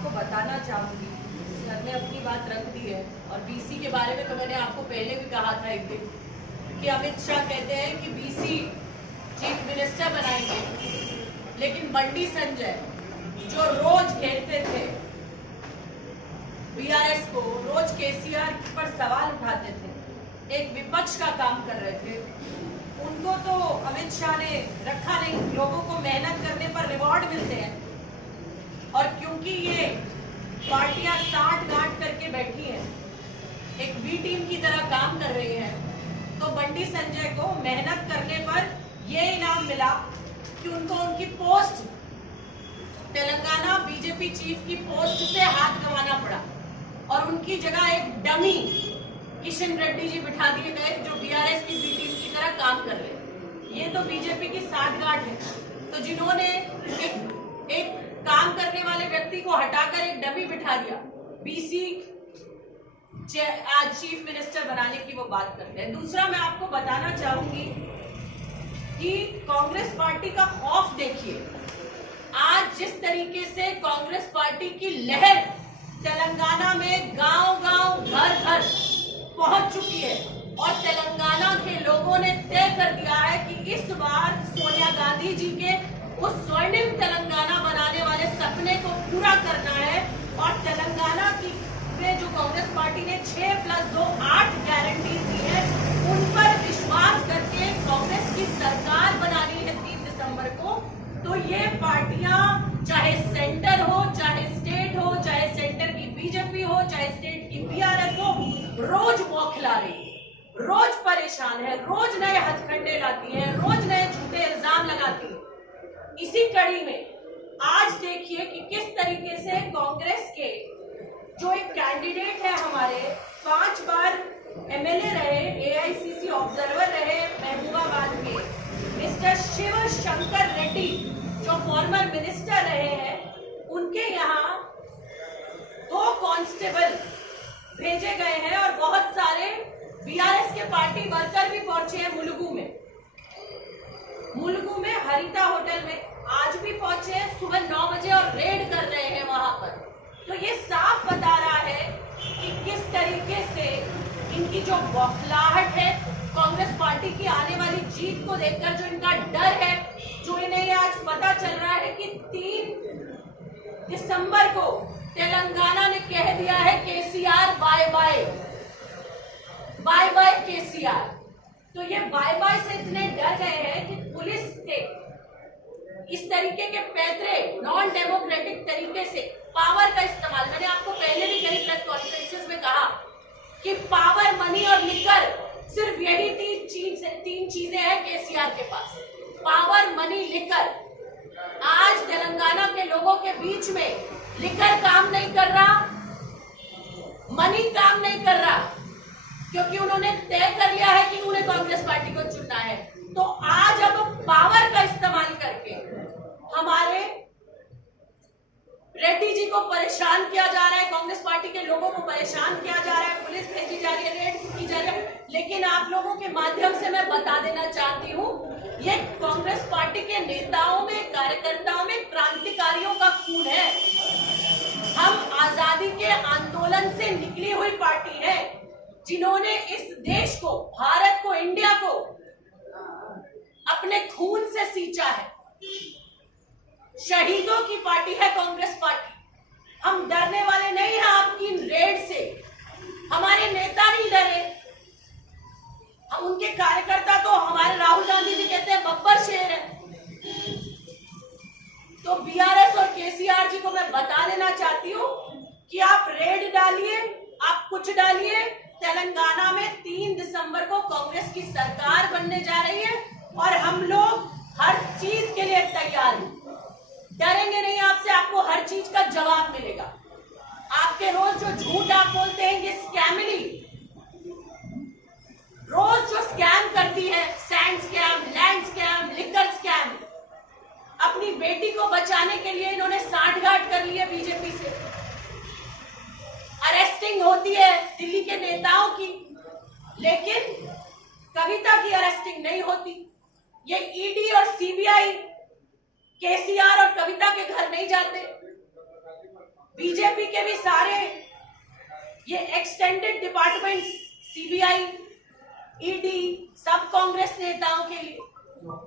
आपको बताना चाहूंगी, सर ने अपनी बात रख दी है। और बीसी के बारे में तो मैंने आपको पहले भी कहा था एक दिन कि अमित शाह कहते हैं कि बीसी चीफ मिनिस्टर बनाएंगे, लेकिन बंडी संजय जो रोज घेरते थे बीआरएस को, रोज केसीआर पर सवाल उठाते थे, एक विपक्ष का काम कर रहे थे, उनको तो अमित शाह ने रखा नहीं। लोगों को मेहनत करने पर रिवॉर्ड मिलते हैं, और क्योंकि ये पार्टियां साठ गांठ करके बैठी हैं, एक बी टीम की तरह काम कर रही हैं, तो बंडी संजय को मेहनत करने पर ये इनाम मिला कि उनको उनकी पोस्ट, तेलंगाना बीजेपी चीफ की पोस्ट से हाथ गंवाना पड़ा, और उनकी जगह एक डमी किशन रेड्डी जी बिठा दिए गए जो बीआरएस की बी टीम की तरह काम कर रहे। ये तो बीजेपी की साठगांठ है। तो जिन्होंने एक काम करने वाले व्यक्ति को हटाकर एक डमी बिठा दिया, बीसी आज चीफ मिनिस्टर बनाने की वो बात करते हैं। दूसरा, मैं आपको बताना चाहूंगी कि कांग्रेस पार्टी का खौफ देखिए। आज जिस तरीके से कांग्रेस पार्टी की लहर तेलंगाना में गांव-गांव, घर-घर पहुंच चुकी है, और तेलंगाना के लोगों ने तय कर दिया है कि इस बार सोनिया गांधी जी के उस स्वर्णिम तेलंगाना बनाने वाले सपने को पूरा करना है। और तेलंगाना की में जो कांग्रेस पार्टी ने 6+2 8 गारंटीज दी है, उन पर विश्वास करके कांग्रेस की सरकार बनानी है 3 दिसंबर को। तो ये पार्टियां, चाहे सेंटर हो, चाहे स्टेट हो, चाहे सेंटर की बीजेपी हो, चाहे स्टेट की बीआरएस हो, रोज बौखला रही है, रोज परेशान है, रोज नए हथकंडे लाती है, रोज नए झूठे इल्जाम लगाती है। इसी कड़ी में आज देखिए कि किस तरीके से कांग्रेस के जो एक कैंडिडेट है, हमारे 5 बार एमएलए रहे, एआईसीसी ऑब्जर्वर रहे महबूबाबाद के, मिस्टर शिव शंकर रेड्डी जो फॉर्मर मिनिस्टर रहे हैं, उनके यहाँ 2 कांस्टेबल भेजे गए हैं, और बहुत सारे बीआरएस के पार्टी वर्कर भी पहुंचे हैं मुलुगु में हरिता होटल में आज भी पहुंचे हैं सुबह 9 बजे, और रेड कर रहे हैं वहां पर। तो ये साफ बता रहा है कि किस तरीके से इनकी जो बौखलाहट है, कांग्रेस पार्टी की आने वाली जीत को देखकर जो इनका डर है, जो इन्हें आज पता चल रहा है कि 3 दिसंबर को तेलंगाना ने कह दिया है KCR bye bye, bye bye KCR. तो ये बाय बाय से इतने डर गए हैं कि पुलिस के इस तरीके के पैतरे नॉन डेमोक्रेटिक तरीके से पावर का इस्तेमाल, मैंने आपको पहले भी कई प्रेस कॉन्फ्रेंसेस में कहा कि पावर, मनी और लिकर, सिर्फ यही 3 चीजें हैं केसीआर के पास, पावर, मनी, लिकर। आज तेलंगाना के लोगों के बीच में लिकर काम नहीं कर रहा, मनी काम नहीं कर रहा, क्योंकि उन्होंने तय कर लिया है कि उन्हें कांग्रेस पार्टी को चुनना है। तो आज अब पावर का इस्तेमाल करके हमारे रेड्डी जी को परेशान किया जा रहा है, कांग्रेस पार्टी के लोगों को परेशान किया जा रहा है, पुलिस भेजी जा रही है, रेड की जा रही है। लेकिन आप लोगों के माध्यम से मैं बता देना चाहती हूँ, ये कांग्रेस पार्टी के नेताओं में, कार्यकर्ताओं में क्रांतिकारियों का खून है। हम आजादी के आंदोलन से निकली हुई पार्टी है, जिन्होंने इस देश को, भारत को, इंडिया को अपने खून से सींचा है। शहीदों की पार्टी है कांग्रेस पार्टी। हम डरने वाले नहीं हैं आपकी रेड से, हमारे नेता नहीं डरे, हम उनके कार्यकर्ता तो हमारे राहुल गांधी जी कहते हैं बब्बर शेर है। तो बीआरएस और केसीआर जी को मैं बता देना चाहती हूँ कि आप रेड डालिए, आप कुछ डालिए, तेलंगाना में 3 दिसंबर को कांग्रेस की सरकार बनने जा रही है, और हम लोग हर चीज के लिए तैयार हैं, डरेंगे नहीं आपसे, आपको हर चीज का जवाब मिलेगा। आपके रोज जो झूठ आप बोलते हैं, ये स्कैमली, रोज जो स्कैम करती है, sand scam, land scam, liquor scam, अपनी बेटी को बचाने के लिए इन्होंने साठगांठ कर ली है बीजेपी से। अरेस्टिंग होती है दिल्ली के नेताओं की, लेकिन कविता की अरेस्टिंग नहीं होती। ये ईडी और सीबीआई केसीआर और कविता के घर नहीं जाते। बीजेपी के भी सारे ये एक्सटेंडेड डिपार्टमेंट्स, सीबीआई, ईडी, सब कांग्रेस नेताओं के लिए,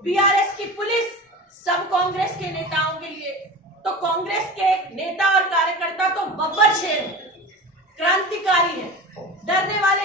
बीआरएस की पुलिस सब कांग्रेस के नेताओं के लिए। तो कांग्रेस के